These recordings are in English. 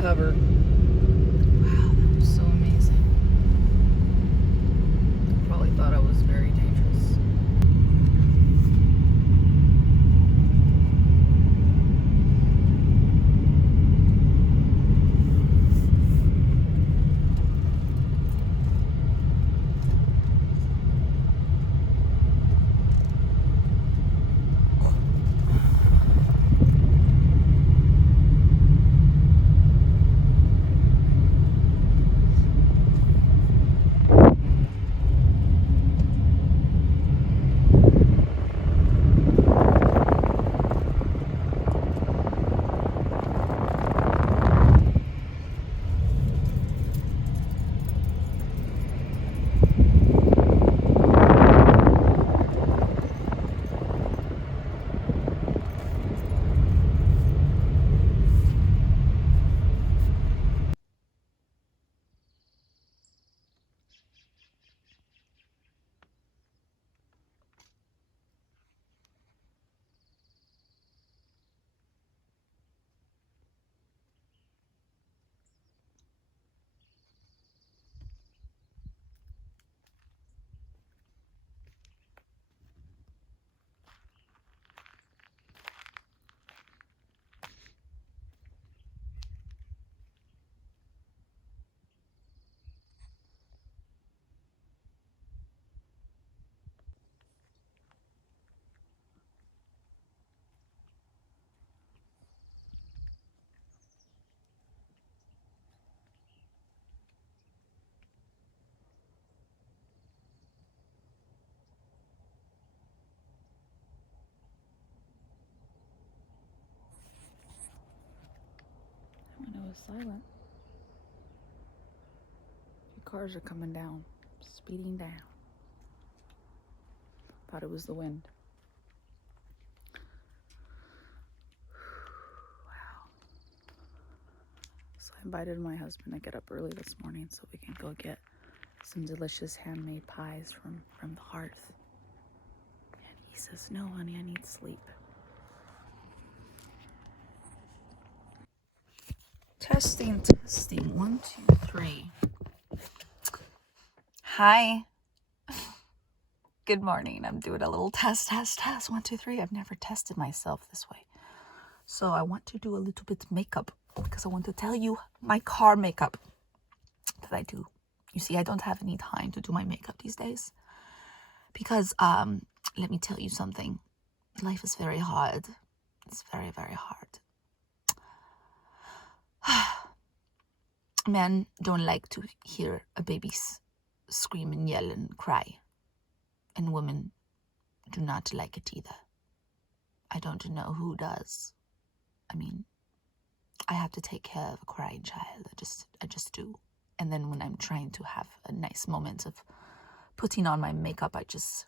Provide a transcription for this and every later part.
cover. Wow, that was so amazing. I probably thought I was very dangerous. When it was silent. The cars are coming down, speeding down. Thought it was the wind. Wow. So I invited my husband to get up early this morning so we can go get some delicious handmade pies from the hearth. And he says, no, honey, I need sleep. Testing. 1, 2, 3. Hi. Good morning. I'm doing a little test. 1, 2, 3. I've never tested myself this way. So I want to do a little bit of makeup because I want to tell you my car makeup that I do. You see, I don't have any time to do my makeup these days because let me tell you something. Life is very hard. It's very, very hard. Men don't like to hear a baby scream and yell and cry. And women do not like it either. I don't know who does. I mean, I have to take care of a crying child. I just do. And then when I'm trying to have a nice moment of putting on my makeup, I just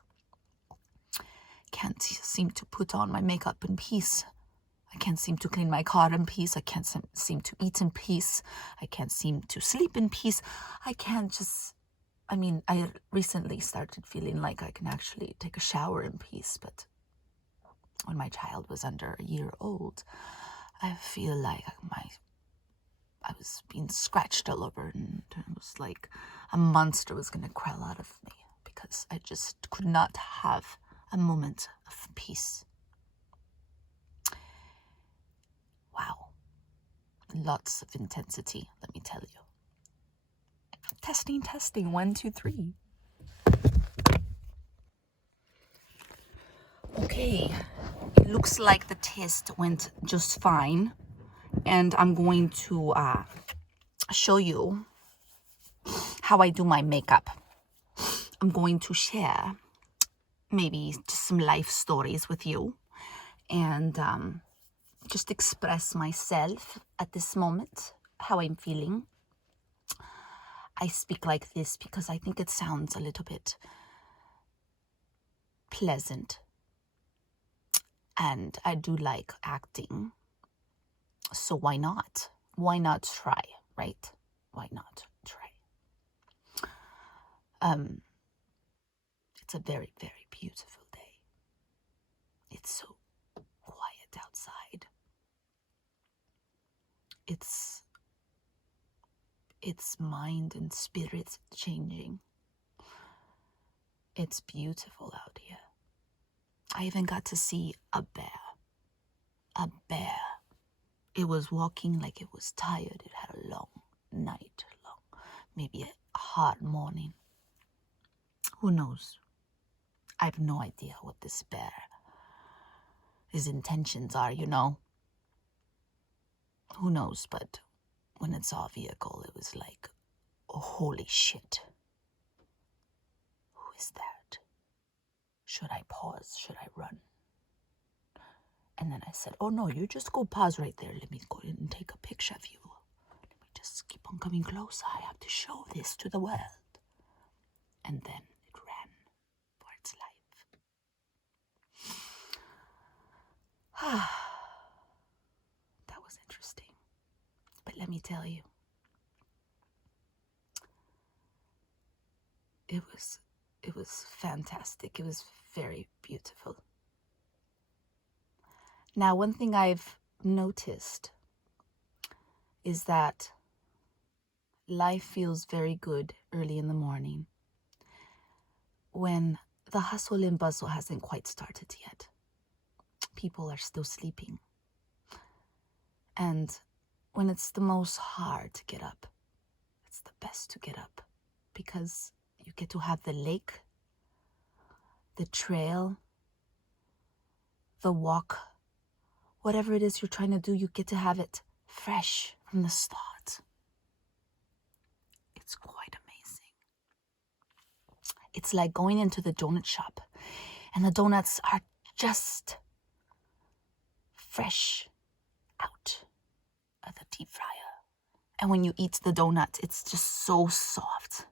can't seem to put on my makeup in peace. I can't seem to clean my car in peace. I can't seem to eat in peace. I can't seem to sleep in peace. I recently started feeling like I can actually take a shower in peace, but when my child was under a year old, I feel like I was being scratched all over, and it was like a monster was going to crawl out of me because I just could not have a moment of peace. Wow. Lots of intensity, let me tell you. Testing. 1, 2, 3. Okay. It looks like the test went just fine. And I'm going to show you how I do my makeup. I'm going to share maybe just some life stories with you and just express myself at this moment, how I'm feeling. I speak like this because I think it sounds a little bit pleasant. And I do like acting. So why not? Why not try, right? Why not try? It's a very, very beautiful day. It's so quiet outside. It's its mind and spirit changing. It's beautiful out here. I even got to see a bear. A bear. It was walking like it was tired. It had a long night, maybe a hard morning. Who knows? I have no idea what this bear, his intentions are, you know. Who knows? But when it saw a vehicle, it was like, oh, holy shit. Who is that? Should I pause? Should I run? And then I said, oh no, you just go pause right there. Let me go and take a picture of you. Let me just keep on coming closer. I have to show this to the world. And then it ran for its life. That was interesting. But let me tell you, it was fantastic. It was very beautiful. Now, one thing I've noticed is that life feels very good early in the morning when the hustle and bustle hasn't quite started yet. People are still sleeping. And when it's the most hard to get up, it's the best to get up because you get to have the lake, the trail, the walk, whatever it is you're trying to do, you get to have it fresh from the start. It's quite amazing. It's like going into the donut shop and the donuts are just fresh out of the deep fryer. And when you eat the donut, it's just so soft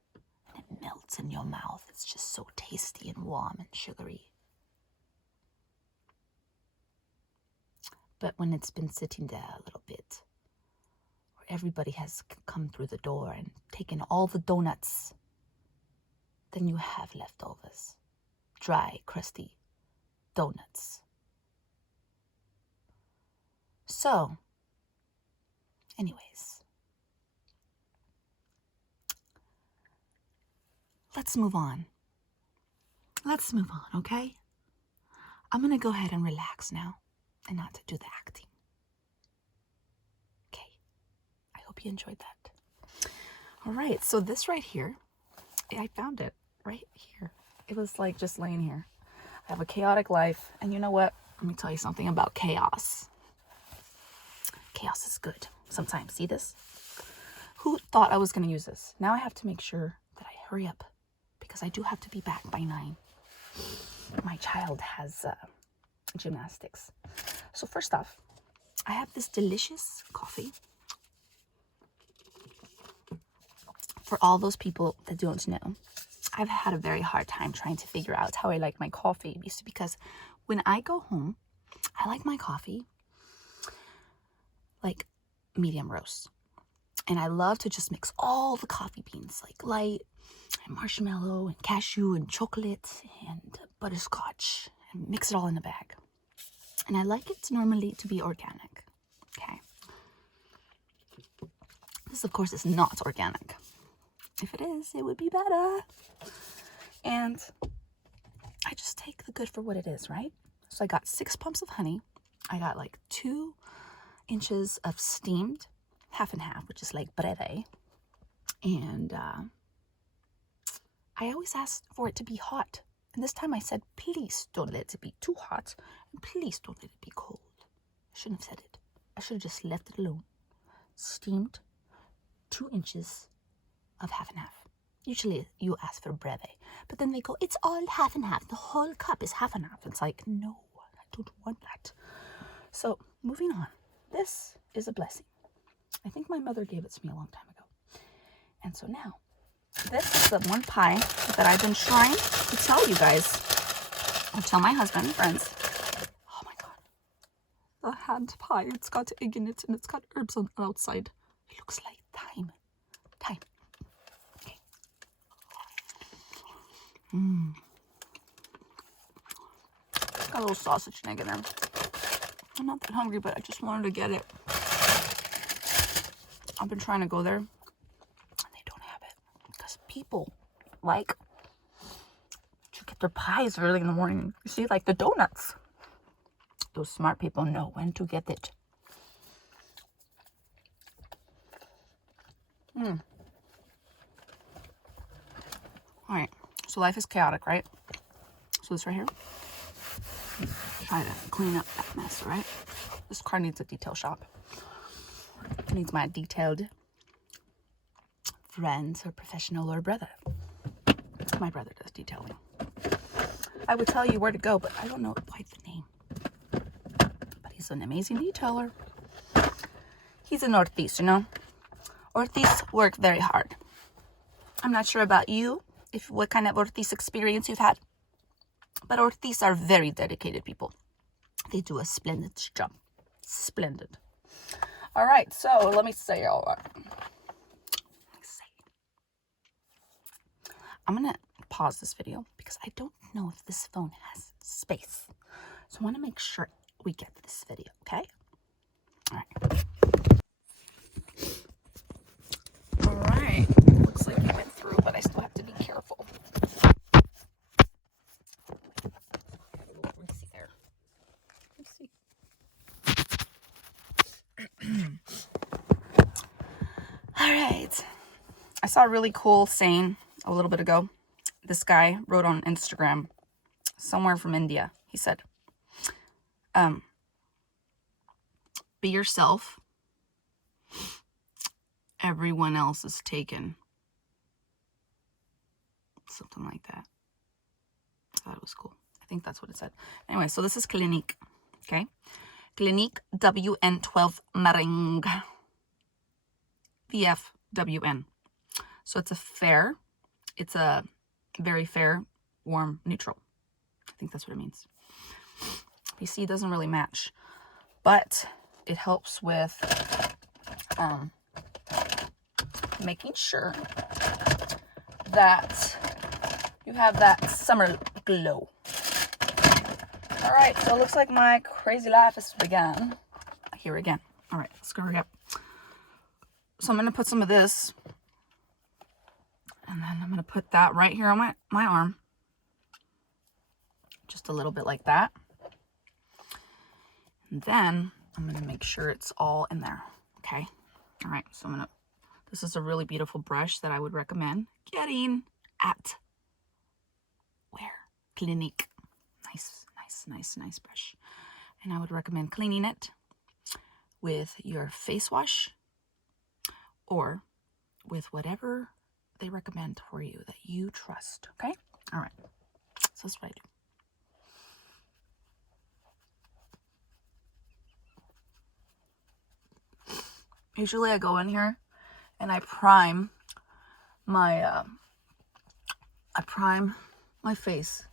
and it melts in your mouth. It's just so tasty and warm and sugary. But when it's been sitting there a little bit, where everybody has come through the door and taken all the donuts, then you have leftovers. Dry, crusty donuts. So, anyways, let's move on. Let's move on, okay? I'm going to go ahead and relax now and not do the acting. Okay, I hope you enjoyed that. All right, so this right here, I found it right here. It was like just laying here. I have a chaotic life, and you know what? Let me tell you something about chaos. Chaos is good sometimes. See this? Who thought I was going to use this? Now I have to make sure that I hurry up because I do have to be back by 9. My child has gymnastics. So first off, I have this delicious coffee. For all those people that don't know, I've had a very hard time trying to figure out how I like my coffee. Because when I go home, I like my coffee like medium roast. And I love to just mix all the coffee beans, like light and marshmallow and cashew and chocolate and butterscotch, and mix it all in a bag. And I like it normally to be organic, okay? This, of course, is not organic. If it is, it would be better. And I just take the good for what it is, right? So I got 6 pumps of honey. I got like 2 inches of steamed half and half, which is like breve. And I always ask for it to be hot. And this time I said, please don't let it be too hot. And please don't let it be cold. I shouldn't have said it. I should have just left it alone. Steamed 2 inches of half and half. Usually you ask for breve. But then they go, it's all half and half. The whole cup is half and half. It's like, no, I don't want that. So moving on. This is a blessing. I think my mother gave it to me a long time ago. And so now, this is the one pie that I've been trying to tell you guys, or tell my husband and friends. Oh my God. The hand pie. It's got egg in it and it's got herbs on the outside. It looks like thyme. Thyme. Okay. It's got a little sausage and egg in there. I'm not that hungry, but I just wanted to get it. I've been trying to go there people like to get their pies early in the morning. You see, like the donuts. Those smart people know when to get it. All right, so life is chaotic, right? So this right here, try to clean up that mess, right? This car needs a detail shop. It needs my detailed friends or professional or brother. My brother does detailing. I would tell you where to go, but I don't know quite the name. But he's an amazing detailer. He's in Northeast, you know? Northeast work very hard. I'm not sure about you, what kind of Northeast experience you've had, but Northeast are very dedicated people. They do a splendid job. Splendid. All right, so let me say all right. I'm going to pause this video because I don't know if this phone has space. So I want to make sure we get this video, okay? All right. All right. Looks like you went through, but I still have to be careful. Let's see there. Let's see. All right. I saw a really cool saying a little bit ago. This guy wrote on Instagram, somewhere from India. He said, be yourself. Everyone else is taken. Something like that. I thought it was cool. I think that's what it said. Anyway, so this is Clinique. Okay. Clinique WN12 Meringue. VFWN. So it's a fair. It's a very fair, warm, neutral. I think that's what it means. You see, it doesn't really match, but it helps with making sure that you have that summer glow. All right, so it looks like my crazy life has begun. Here again. All right, let's go hurry up. So I'm going to put some of this, and then I'm going to put that right here on my arm. Just a little bit like that. And then I'm going to make sure it's all in there. Okay. All right. So this is a really beautiful brush that I would recommend getting at where? Clinique. Nice brush. And I would recommend cleaning it with your face wash or with whatever they recommend for you that you trust. Okay. All right. So that's what I do. Usually I go in here and I prime my face.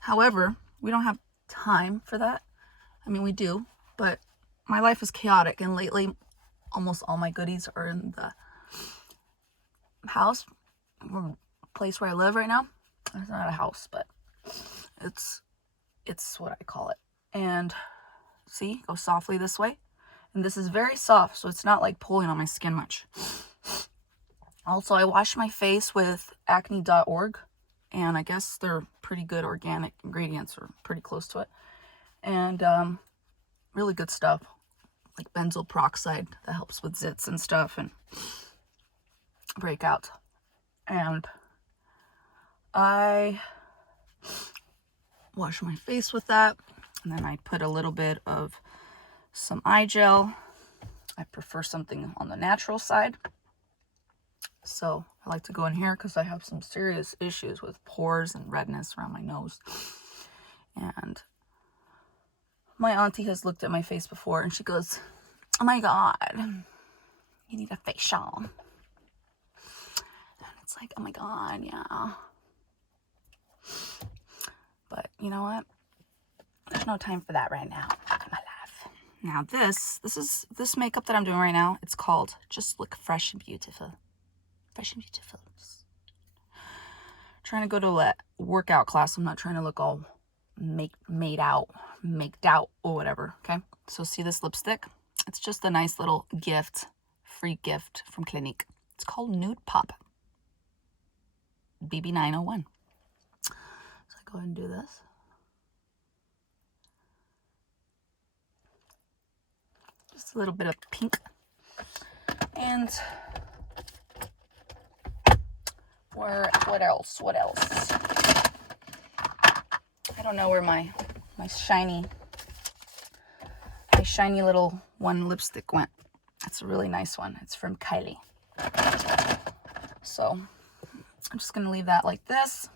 However, we don't have time for that. I mean, we do, but my life is chaotic, and lately almost all my goodies are in the house, place where I live right now. It's not a house, but it's what I call it. And see, go softly this way. And this is very soft, so it's not like pulling on my skin much. Also, I wash my face with acne.org, and I guess they're pretty good organic ingredients, or pretty close to it. And really good stuff, like benzoyl peroxide that helps with zits and stuff and breakouts. And I wash my face with that, and then I put a little bit of some eye gel. I prefer something on the natural side. So I like to go in here because I have some serious issues with pores and redness around my nose. And my auntie has looked at my face before and she goes, "Oh my God, you need a facial." And it's like, oh my God, yeah. But you know what? There's no time for that right now in my life. Now this makeup that I'm doing right now, it's called Just Look Fresh and Beautiful. Fresh and Beautiful. Trying to go to a workout class. I'm not trying to look all made out, or whatever. Okay. So see this lipstick? It's just a nice little gift, free gift from Clinique. It's called Nude Pop. BB901. So I go ahead and do this. Just a little bit of pink. And what else? I don't know where my shiny little one lipstick went. It's a really nice one. It's from Kylie. So I'm just going to leave that like this.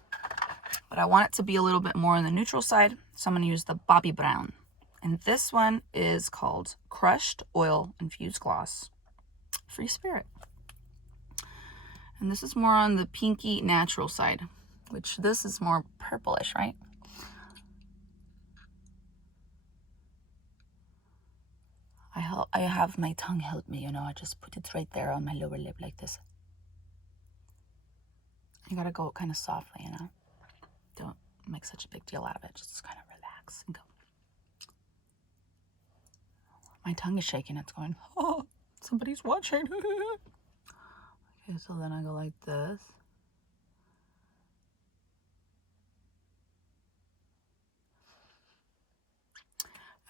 But I want it to be a little bit more on the neutral side. So I'm going to use the Bobbi Brown. And this one is called Crushed Oil Infused Gloss. Free Spirit. And this is more on the pinky natural side, which this is more purplish, right? I have my tongue help me, you know. I just put it right there on my lower lip like this. You gotta go kind of softly, you know. Don't make such a big deal out of it. Just kind of relax and go. My tongue is shaking. It's going, oh, somebody's watching. Okay, so then I go like this.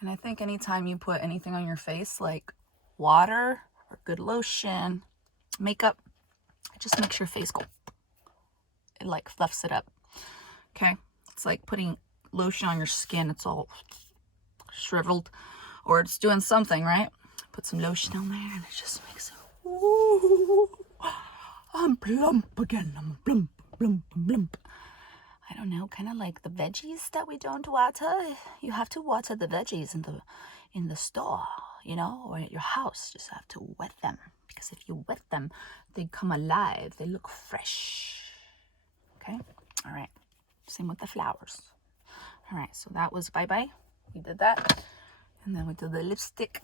And I think anytime you put anything on your face, like water or good lotion, makeup, it just makes your face go. It like fluffs it up. Okay? It's like putting lotion on your skin. It's all shriveled. Or it's doing something, right? Put some lotion on there and it just makes it, ooh, I'm plump again. I'm plump, plump, plump. I don't know, kind of like the veggies that we don't water. You have to water the veggies in the store, you know, or at your house. Just have to wet them, because if you wet them, they come alive. They look fresh. Okay? All right. Same with the flowers. All right, so that was bye-bye. We did that. And then we did the lipstick.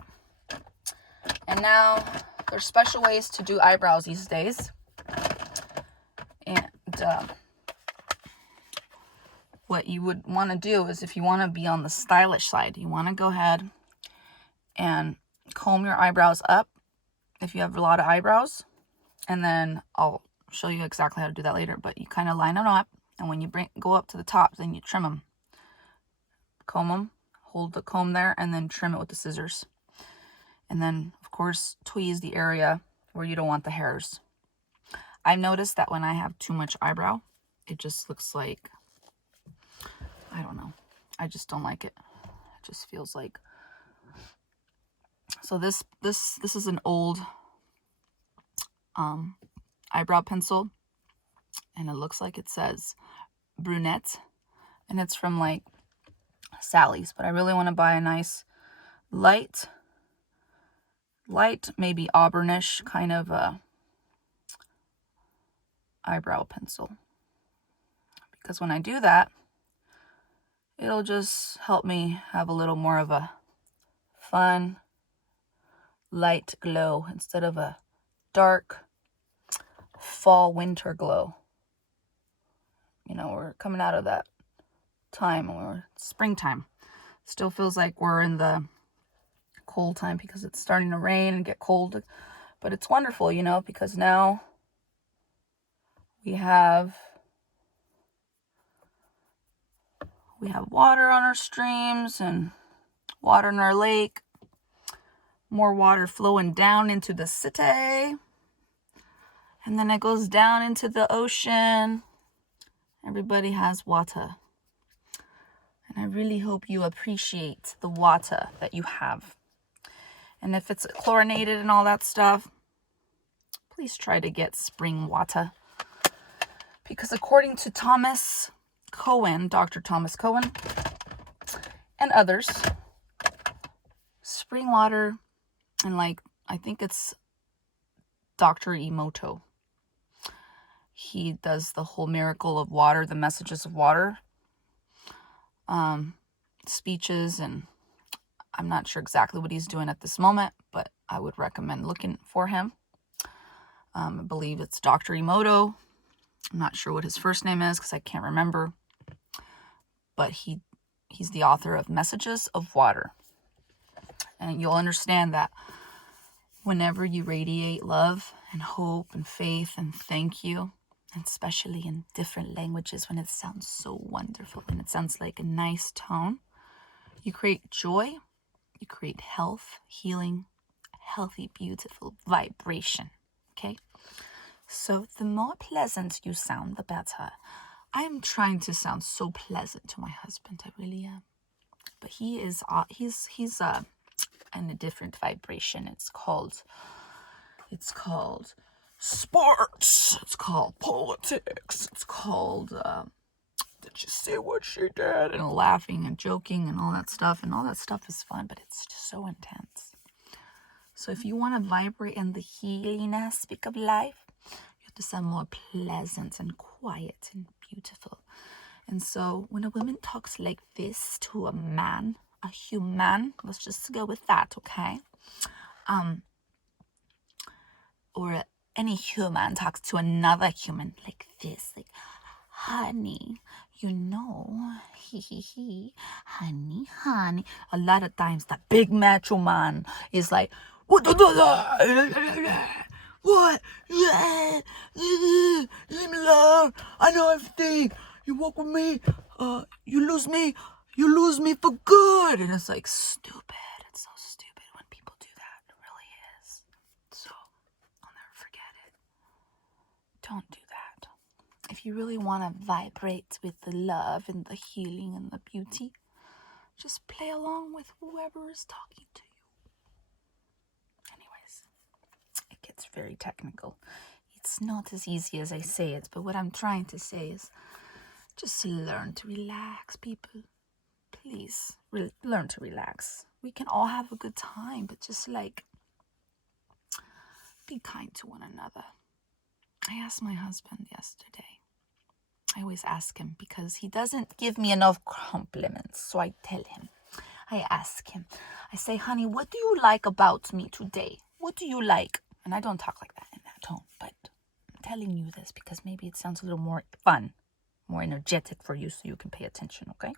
And now there's special ways to do eyebrows these days. And what you would want to do is, if you want to be on the stylish side, you want to go ahead and comb your eyebrows up if you have a lot of eyebrows. And then I'll show you exactly how to do that later. But you kind of line them up. And when you go up to the top, then you trim them. Comb them. Hold the comb there and then trim it with the scissors. And then, of course, tweeze the area where you don't want the hairs. I've noticed that when I have too much eyebrow, it just looks like, I don't know. I just don't like it. It just feels like. So this is an old eyebrow pencil, and it looks like it says brunette, and it's from like Sally's, but I really want to buy a nice light, maybe auburnish kind of eyebrow pencil, because when I do that, it'll just help me have a little more of a fun, light glow instead of a dark fall winter glow. You know, we're coming out of that time, or springtime. Still feels like we're in the cold time because it's starting to rain and get cold, but it's wonderful, you know, because now we have water on our streams and water in our lake, more water flowing down into the city, and then it goes down into the ocean. Everybody has water. And I really hope you appreciate the water that you have. And if it's chlorinated and all that stuff, please try to get spring water. Because according to Thomas Cohen, Dr. Thomas Cohen, and others, spring water, and like, I think it's Dr. Emoto, he does the whole miracle of water, the messages of water, speeches, and I'm not sure exactly what he's doing at this moment, but I would recommend looking for him. I believe it's Dr. Emoto. I'm not sure what his first name is because I can't remember, but he's the author of Messages of Water. And you'll understand that whenever you radiate love and hope and faith and thank you, and especially in different languages when it sounds so wonderful and it sounds like a nice tone. You create joy, you create health, healing, healthy, beautiful vibration. Okay? So the more pleasant you sound, the better. I'm trying to sound so pleasant to my husband. I really am. But he is he's in a different vibration. It's called sports. It's called politics. It's called did you see what she did? And laughing and joking and all that stuff. And all that stuff is fun, but it's just so intense. So if you want to vibrate in the healing aspect of life, you have to sound more pleasant and quiet and beautiful. And so when a woman talks like this to a man, a human, let's just go with that, okay? Or any human talks to another human like this, like, honey, you know, honey. A lot of times that big macho man is like, what? What? Leave me alone. I know everything. You walk with me, you lose me for good. And it's like stupid. It's so stupid when people do that. It really is. So I'll never forget it. Don't do that. If you really want to vibrate with the love and the healing and the beauty, just play along with whoever is talking to you. Anyways, it gets very technical. It's not as easy as I say it, but what I'm trying to say is just learn to relax, people. Please, learn to relax. We can all have a good time, but just like, be kind to one another. I asked my husband yesterday. I always ask him because he doesn't give me enough compliments. So I tell him, I ask him, I say, honey, what do you like about me today? What do you like? And I don't talk like that in that tone, but I'm telling you this because maybe it sounds a little more fun, more energetic for you so you can pay attention, okay?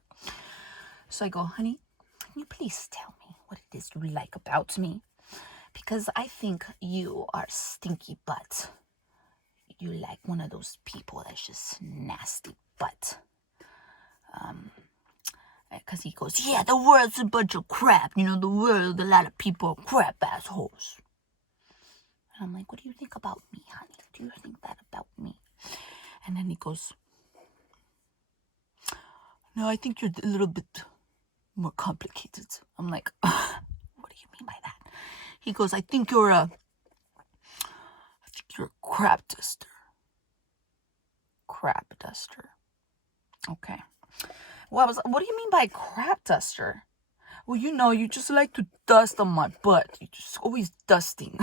So I go, honey, can you please tell me what it is you like about me? Because I think you are stinky butt. You like one of those people that's just nasty butt. Because he goes, yeah, the world's a bunch of crap. You know, the world, a lot of people are crap assholes. And I'm like, what do you think about me, honey? Do you think that about me? And then he goes, no, I think you're a little bit more complicated. I'm like, what do you mean by that? He goes, I think you're a crap duster. Crap duster. Okay. What do you mean by crap duster? Well, you know, you just like to dust on my butt. You're just always dusting.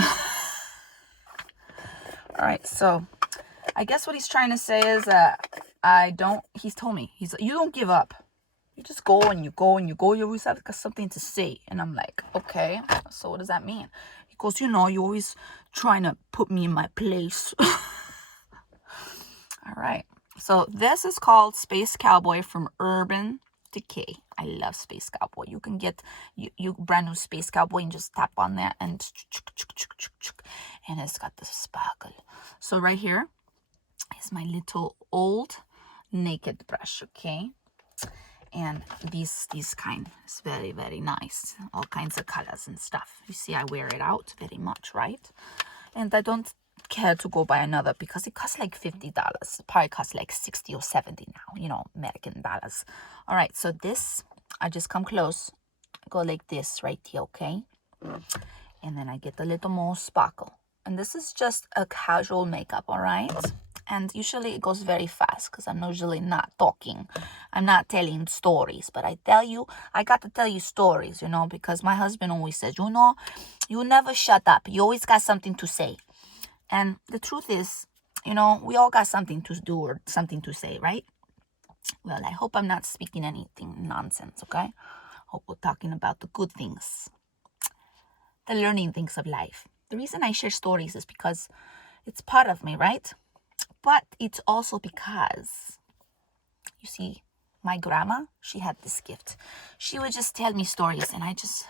All right, so I guess what he's trying to say is he's told me, you don't give up. You just go and you go and you go. You always have something to say. And I'm like, okay, so what does that mean? He goes, you know, you're always trying to put me in my place. All right. So this is called Space Cowboy from Urban Decay. I love Space Cowboy. You can get you brand new Space Cowboy and just tap on that and it's got the sparkle. So right here is my little old naked brush, okay? And these kind is very, very nice. All kinds of colors and stuff. You see, I wear it out very much, right? And I don't care to go buy another because it costs like $50. It probably costs like 60 or 70 now, you know, American dollars. All right, so this, I just come close, go like this right here, okay? And then I get a little more sparkle. And this is just a casual makeup, all right? And usually it goes very fast because I'm usually not talking. I'm not telling stories. But I got to tell you stories, you know, because my husband always says, you know, you never shut up. You always got something to say. And the truth is, you know, we all got something to do or something to say, right? Well, I hope I'm not speaking anything nonsense, okay? Hope we're talking about the good things, the learning things of life. The reason I share stories is because it's part of me, right? But it's also because, you see, my grandma, she had this gift. She would just tell me stories and I just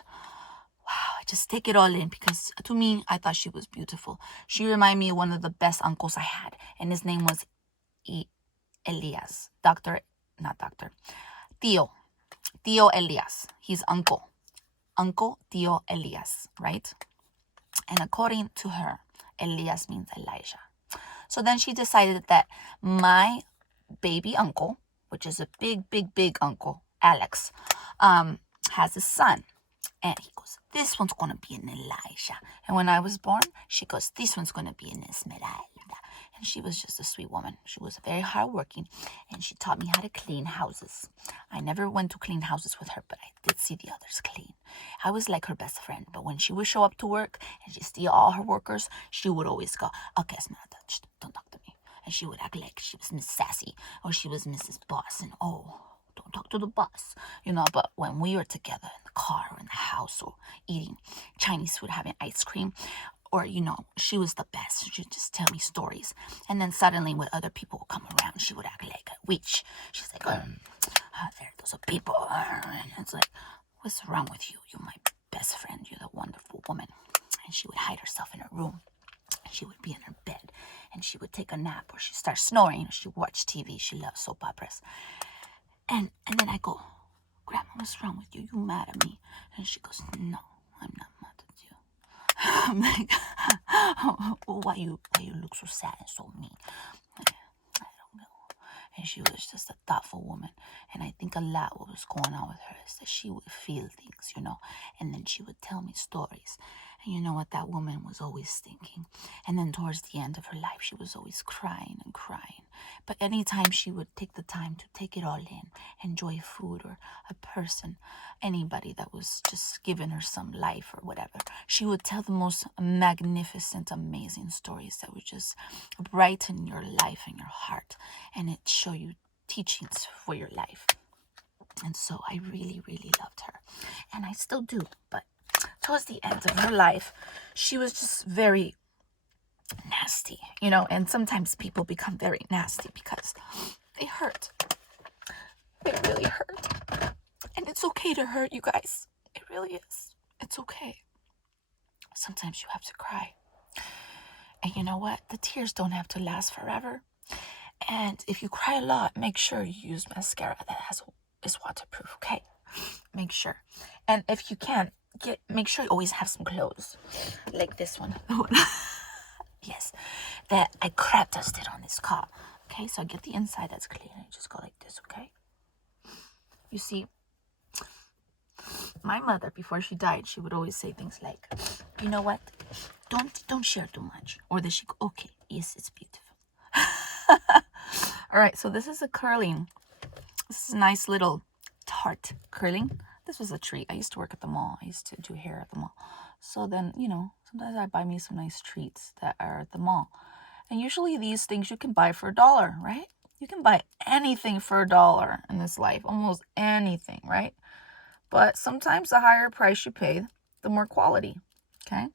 take it all in because to me, I thought she was beautiful. She reminded me of one of the best uncles I had and his name was y Elias. Doctor, not doctor. Tío. Tío Elias. He's uncle. Uncle Tío Elias, right? And according to her, Elias means Elijah. So then she decided that my baby uncle, which is a big, big, big uncle, Alex, has a son. And he goes, this one's going to be an Elijah. And when I was born, she goes, this one's going to be an Esmeralda. And she was just a sweet woman. She was very hardworking, and she taught me how to clean houses. I never went to clean houses with her, but I did see the others clean. I was like her best friend, but when she would show up to work and she'd see all her workers, she would always go, okay, Esmeralda, don't talk to me. And she would act like she was Miss Sassy, or she was Mrs. Boss, and don't talk to the boss, but when we were together in the car or in the house or eating Chinese food, having ice cream, or, she was the best. She'd just tell me stories. And then suddenly when other people would come around, she would act like a witch. She's like, there, those are people. And it's like, what's wrong with you? You're my best friend. You're the wonderful woman. And she would hide herself in her room. She would be in her bed, and she would take a nap, or she'd start snoring, or she'd watch TV. She loved soap operas. And then I go, Grandma, what's wrong with you? You mad at me? And she goes, no, I'm not mad at you. I'm like, well, why you look so sad and so mean? I don't know. And she was just a thoughtful woman. And I think a lot what was going on with her is that she would feel things, and then she would tell me stories. And you know what that woman was always thinking. And then towards the end of her life, she was always crying and crying. But anytime she would take the time to take it all in, enjoy food or a person, anybody that was just giving her some life or whatever, she would tell the most magnificent, amazing stories that would just brighten your life and your heart. And it show you teachings for your life. And so I really, really loved her. And I still do, but towards the end of her life, she was just very nasty, and sometimes people become very nasty because they hurt. They really hurt. And it's okay to hurt, you guys. It really is. It's okay. Sometimes you have to cry. And you know what? The tears don't have to last forever. And if you cry a lot, make sure you use mascara that is waterproof, okay? Make sure. And if you can, make sure you always have some clothes. Like this one. Yes. That I crap dusted on this car. Okay, so I get the inside that's clean and I just go like this, okay? You see, my mother, before she died, she would always say things like, you know what? Don't share too much. Or then she go, okay, yes, it's beautiful. All right, so this is a curling. This is a nice little tart curling. This was a treat. I used to work at the mall. I used to do hair at the mall. So then, sometimes I buy me some nice treats that are at the mall. And usually these things you can buy for $1, right? You can buy anything for $1 in this life. Almost anything, right? But sometimes the higher price you pay, the more quality, okay?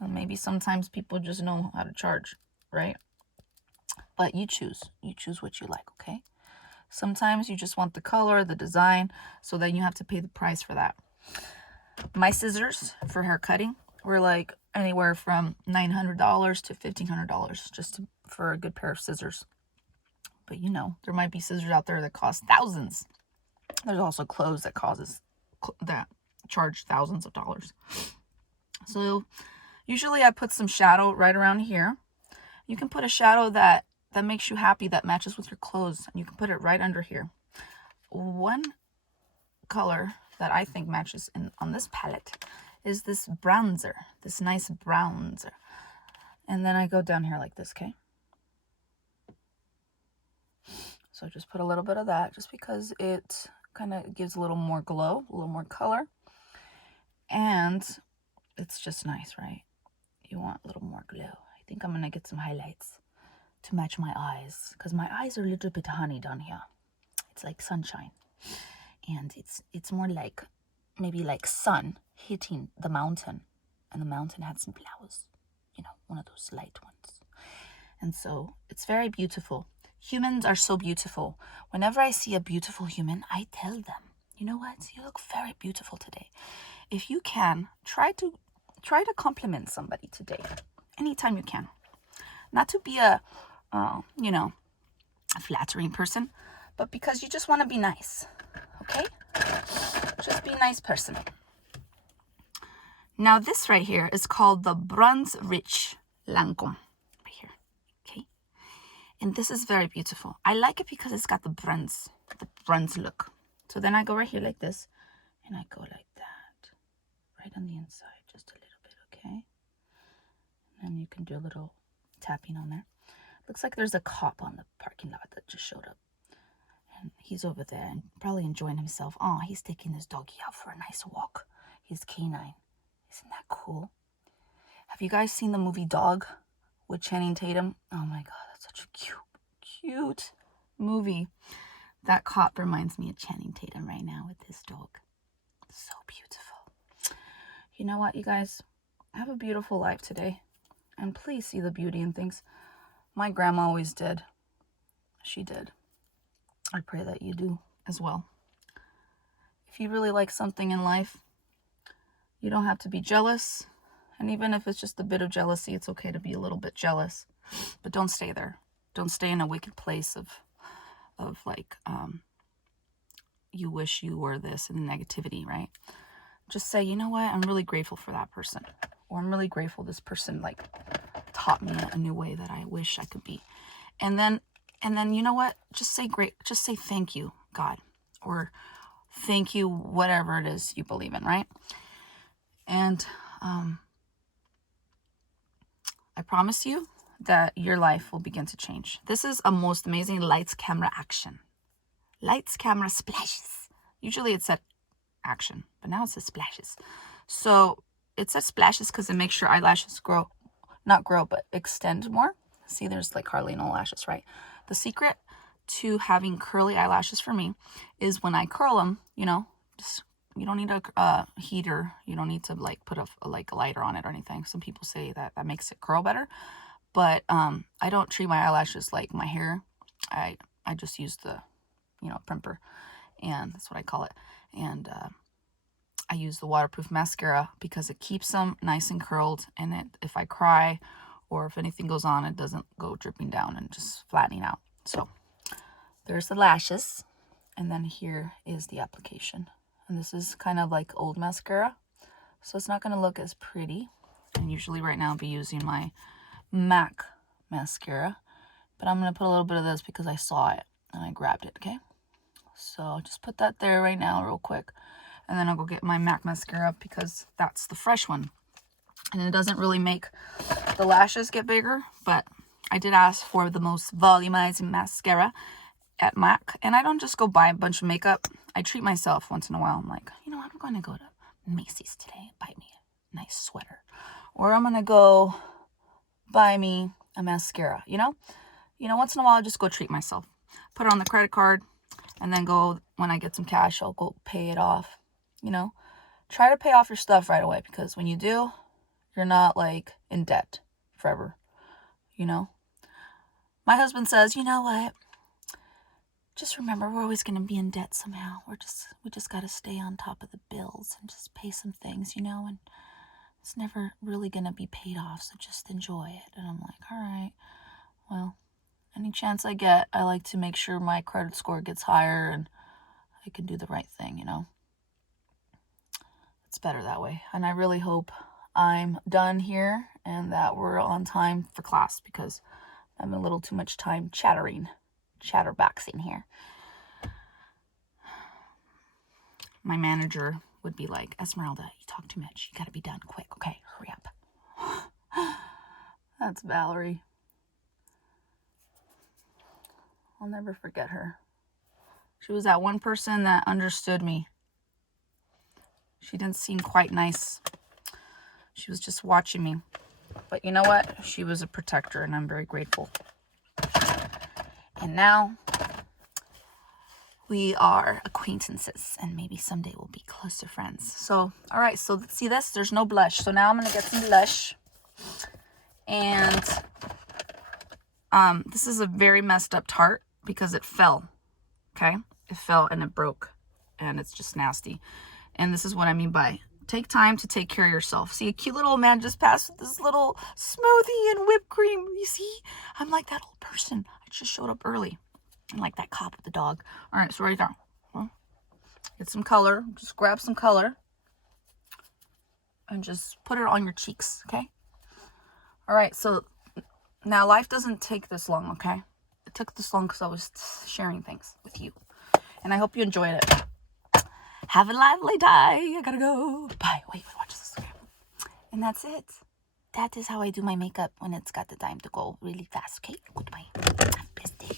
Or maybe sometimes people just know how to charge, right? But you choose. You choose what you like, okay? Sometimes you just want the color, the design, so then you have to pay the price for that. My scissors for hair cutting were like anywhere from $900 to $1,500 just for a good pair of scissors. But there might be scissors out there that cost thousands. There's also clothes that charge thousands of dollars. So usually I put some shadow right around here. You can put a shadow that makes you happy, that matches with your clothes, and you can put it right under here. One color that I think matches on this palette is this bronzer, this nice bronzer. And then I go down here like this, okay? So just put a little bit of that just because it kind of gives a little more glow, a little more color. And it's just nice, right? You want a little more glow. I think I'm going to get some highlights to match my eyes, because my eyes are a little bit honey down here. It's like sunshine, and it's more like maybe like sun hitting the mountain, and the mountain had some flowers, one of those light ones. And so it's very beautiful. Humans are so beautiful. Whenever I see a beautiful human, I tell them, you know what, you look very beautiful today. If you can, try to compliment somebody today, anytime you can. Not to be a a flattering person, but because you just want to be nice. Okay? Just be a nice person. Now this right here is called the Brunswick Lancome. Right here. Okay? And this is very beautiful. I like it because it's got the Bruns look. So then I go right here like this, and I go like that. Right on the inside, just a little bit, okay? And you can do a little tapping on there. Looks like there's a cop on the parking lot that just showed up. And he's over there and probably enjoying himself. Oh, he's taking his doggy out for a nice walk. He's canine. Isn't that cool? Have you guys seen the movie Dog with Channing Tatum? Oh my God, that's such a cute movie. That cop reminds me of Channing Tatum right now with his dog. So beautiful. You know what, you guys? Have a beautiful life today. And please see the beauty in things. My grandma always did. She did. I pray that you do as well. If you really like something in life, you don't have to be jealous. And even if it's just a bit of jealousy, it's okay to be a little bit jealous. But don't stay there. Don't stay in a wicked place of like, you wish you were this and negativity, right? Just say, you know what? I'm really grateful for that person. Or I'm really grateful this person like taught me a new way that I wish I could be. And then you know what? Just say thank you, God. Or thank you, whatever it is you believe in, right? And I promise you that your life will begin to change. This is a most amazing lights, camera, action. Lights, camera, splashes. Usually it said action, but now it says splashes. So it says splashes because it makes your eyelashes but extend more. See, there's like hardly no lashes, right? The secret to having curly eyelashes for me is when I curl them, you don't need a heater. You don't need to like put a lighter on it or anything. Some people say that makes it curl better, but I don't treat my eyelashes like my hair. I just use the primper, and that's what I call it. And I use the waterproof mascara because it keeps them nice and curled, and if I cry or if anything goes on, it doesn't go dripping down and just flattening out. So there's the lashes, and then here is the application. And this is kind of like old mascara, so it's not going to look as pretty. And usually right now I'll be using my MAC mascara, but I'm going to put a little bit of this because I saw it and I grabbed it, okay? So I'll just put that there right now real quick, and then I'll go get my MAC mascara because that's the fresh one. And it doesn't really make the lashes get bigger, but I did ask for the most volumizing mascara at MAC. And I don't just go buy a bunch of makeup. I treat myself once in a while. I'm like, I'm going to go to Macy's today and buy me a nice sweater. Or I'm going to go buy me a mascara, once in a while, I'll just go treat myself. Put it on the credit card, and then go, when I get some cash, I'll go pay it off. Try to pay off your stuff right away, because when you do, you're not like in debt forever. My husband says, you know what? Just remember, we're always going to be in debt somehow. We just got to stay on top of the bills and just pay some things, and it's never really going to be paid off. So just enjoy it. And I'm like, all right, well, any chance I get, I like to make sure my credit score gets higher and I can do the right thing, It's better that way. And I really hope I'm done here and that we're on time for class, because I'm a little too much time chatterboxing here. My manager would be like, Esmeralda, you talk too much. You got to be done quick. Okay, hurry up. That's Valerie. I'll never forget her. She was that one person that understood me. She didn't seem quite nice. She was just watching me. But you know what? She was a protector, and I'm very grateful. And now we are acquaintances, and maybe someday we'll be closer friends. So, all right. So see this? There's no blush. So now I'm going to get some blush. And this is a very messed up Tarte because it fell. Okay? It fell and it broke, and it's just nasty. And this is what I mean by take time to take care of yourself. See, a cute little old man just passed with this little smoothie and whipped cream. You see, I'm like that old person. I just showed up early. I like that cop with the dog. All right, so right there. Get some color. Just grab some color. And just put it on your cheeks, okay? All right, so now life doesn't take this long, okay? It took this long because I was sharing things with you. And I hope you enjoyed it. Have a lively day. I gotta go. Bye. Wait, watch this. Okay. And that's it. That is how I do my makeup when it's got the time to go really fast, okay? Goodbye. Have a best day.